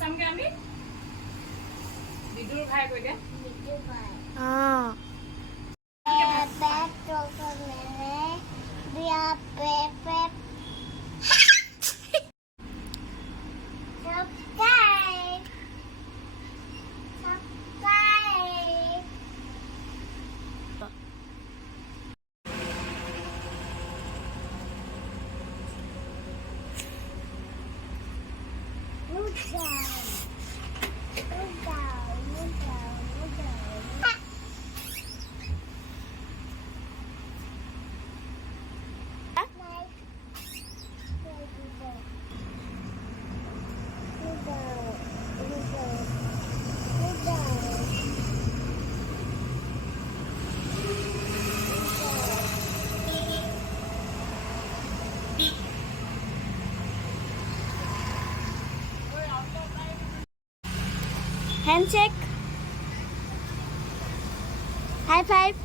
চামগে আমি বিদুৰ ভাই কৈ দিয়া handshake high five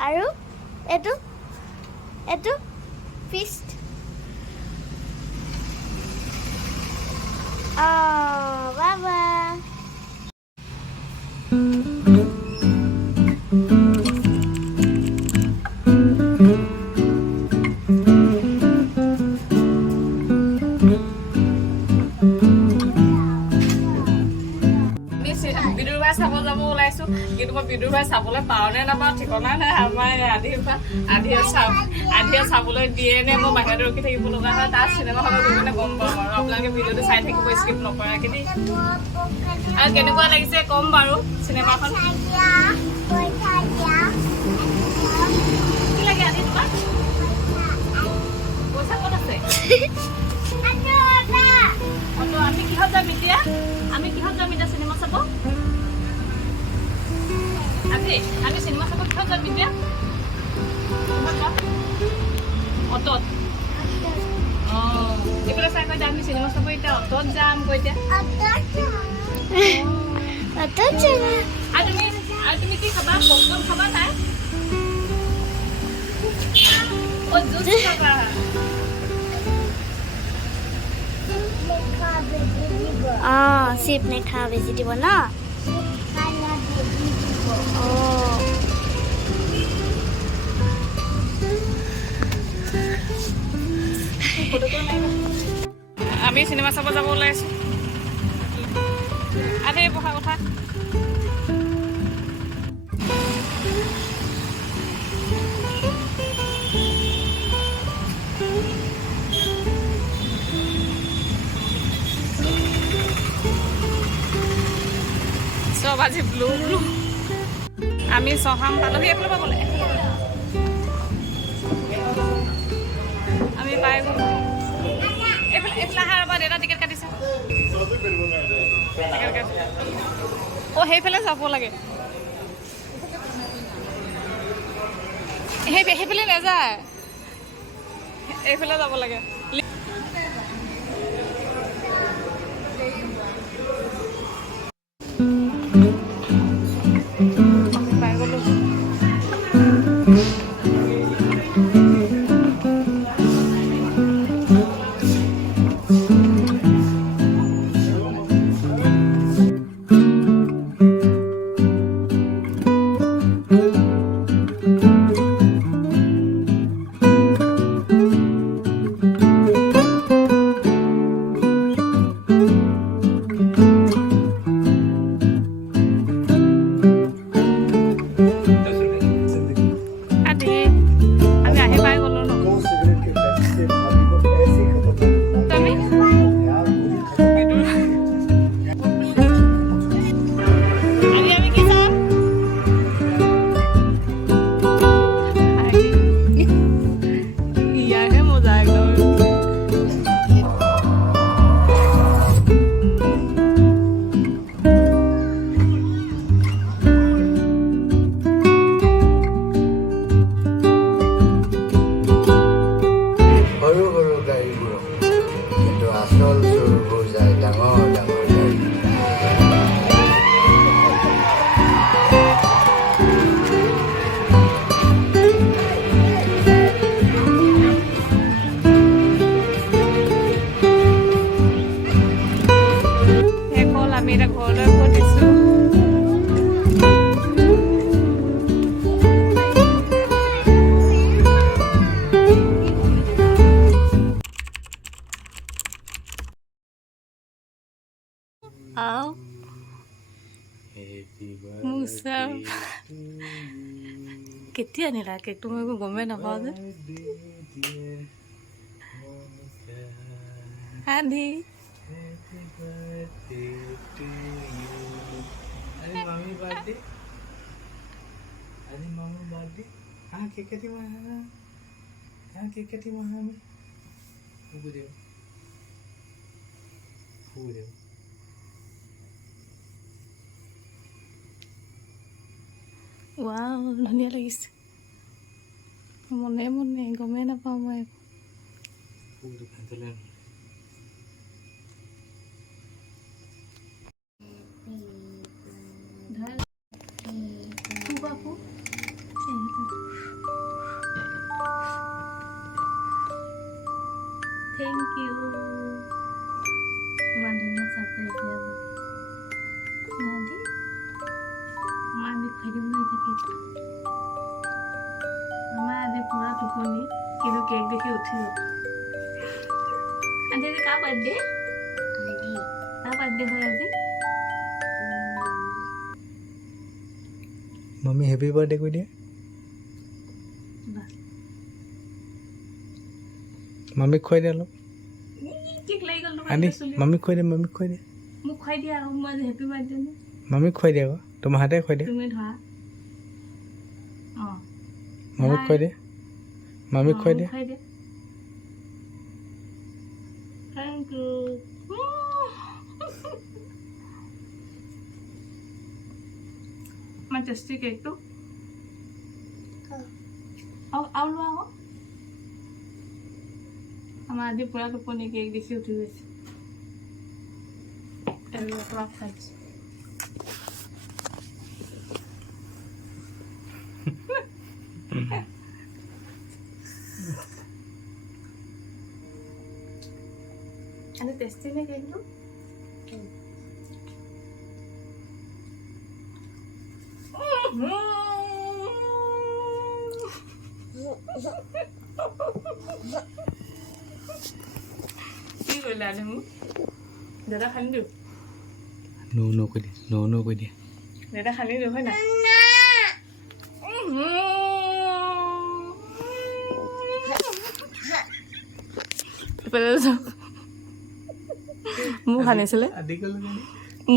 আৰু এটো fist baba কিন্তু মই বিদুৰ ভাই চাবলৈ পাওঁ নে নাপাওঁ ঠিকনা নাই আমাৰ আধিয়ে চাবলৈ দিয়ে নে মই বাহিৰতে ৰখি থাকিব লগা হয় তাৰ চিনেমা হলত গৈ মানে গম পাম আৰু আপোনালোকে ভিডিঅ'টো চাই থাকিব স্কিপ নকৰাকে দেই আৰু কেনেকুৱা লাগিছে কম বাৰু চিনেমাখন কি লাগে আধি তোমাক পইচা ক'ত আছে আমি কিহত যাম এতিয়া চিনেমা চাব আমি চিনেমা চাব কিহত যাম এতিয়া অটত এইফালে চাই কৈ আমি চিনেমা চাব এতিয়া অটত যাম কৈ এতিয়া আৰু তুমি কি খাবা পপকৰ্ণ খাবা নাই জুচ খাবা চিপ নে খা বেজি দিব ন আমি চিনেমা চাব যাব ওলাইছো আৰে বহা কথা চব আজি ব্লু আমি চহাম পালোহি এইফালে পাবলে আমি পাই গ'লো এইফালে আহাৰ পৰা দেউতা টিকেট কাটিছে সেইফালে যাব লাগে সেইফালে নাযায় এইফালে যাব লাগে Aw. Musa. Ketia nila cake tu मैं गमे ना पाओ दे Adi अरे मम्मी बर्थडे अरे मम्मी बर्थडे हाँ केक कटी महा हाँ केक कटी महा में फूक दे wow ধুনীয়া লাগিছে মনে মনে গমে না পাও মই फूक दे फैंतले ধর তু বাপু থ্যাংক ইউ ইমান ধুনীয়া চাহপাত দিয়া মাদি খুৱাই দিম নাই থাকি আমাৰ আজি পুৰা টোপনি কিন্তু কেক দেখি উঠি গ'ল আজি কাৰ বাৰ্থডে কাৰ বাৰ্থডে হয় আজি मम्मी हैप्पी बर्थडे को दिया मम्मी खोई दे लो केक লাগি গ'ল आनी मम्मी खोई दे মোক খুৱাই দিয়া আৰু মই আজি হেপী বাৰ্থডে নে मम्मी खोई दे तुम हाथे खोई दे তুমি ধৰা मम्मी खोई दे मम्मी खोई दे খুৱাই দিয়া থ্যাংক ইউ মই টেষ্টি কেকটো আৰু লোৱা আকৌ আমাৰ আজি পুৰা টোপনি কেক দেখি উঠি গৈছে খাইছোঁ आणि टेस्टी नाही केक तू কি কৰিলা মোক দাদা খানি দিওঁ नो को दे नो को दे দাদা খানি দিওঁ হয় না মোক খানিছিলে आदि को लगा दी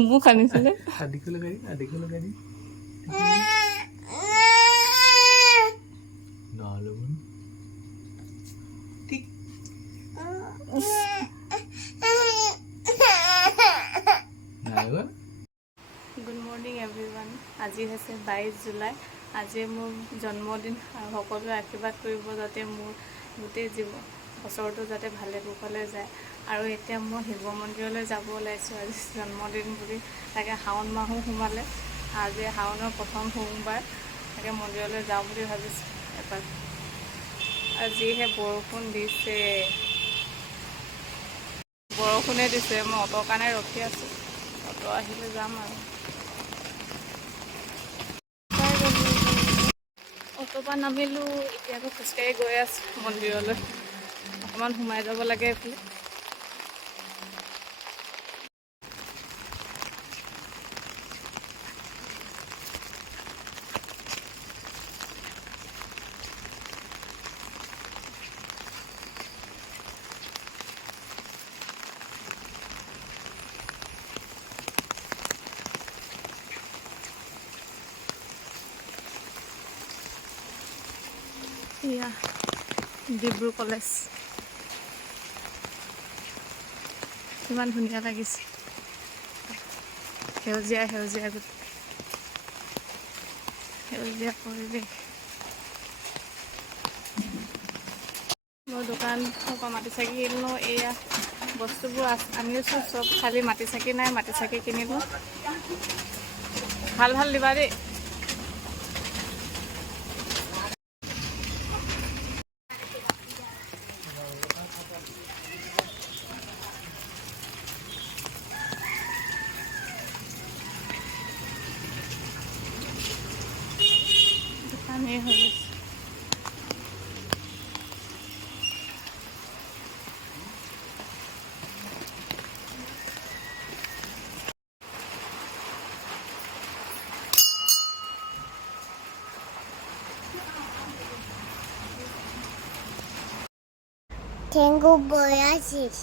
মোক খানিছিলে आदि को लगा दी नालो टिक नालो গুড মৰ্ণিং এভৰিৱান আজি হৈছে 22 জুলাই আজি মোৰ জন্মদিন আৰু সকলোৱে আশীৰ্বাদ কৰিব যাতে মোৰ গোটেই বছৰটো যাতে ভালে কুশলে যায় আৰু এতিয়া মই শিৱ মন্দিৰলৈ যাব ওলাইছোঁ আজি জন্মদিন বুলি তাকে শাওণ মাহো সোমালে আজি শাওণৰ প্ৰথম সোমবাৰ তাকে মন্দিৰলৈ যাওঁ বুলি ভাবিছোঁ এপাক আজিহে বৰষুণ দিছে বৰষুণে দিছে মই অটোৰ কাৰণে ৰখি আছোঁ অটো আহিলে যাম আৰু অটোৰ পৰা নামিলোঁ এতিয়া আকৌ খোজকাঢ়ি গৈ আছোঁ মন্দিৰলৈ অকণমান সোমাই যাব লাগে এইফালে এয়া ডিব্ৰু কলেজ ইমান ধুনীয়া লাগিছে সেউজীয়া সেউজীয়া সেউজীয়া পৰিৱেশ মই দোকানৰ পৰা মাটি চাকি কিনিলোঁ এয়া বস্তুবোৰ আনিছোঁ চব খালি মাটি চাকি নাই মাটি চাকি কিনিলোঁ ভাল ভাল দিবা দেই দোকানেই হৈ গৈছে ঠেঙ্গু বয়াছিস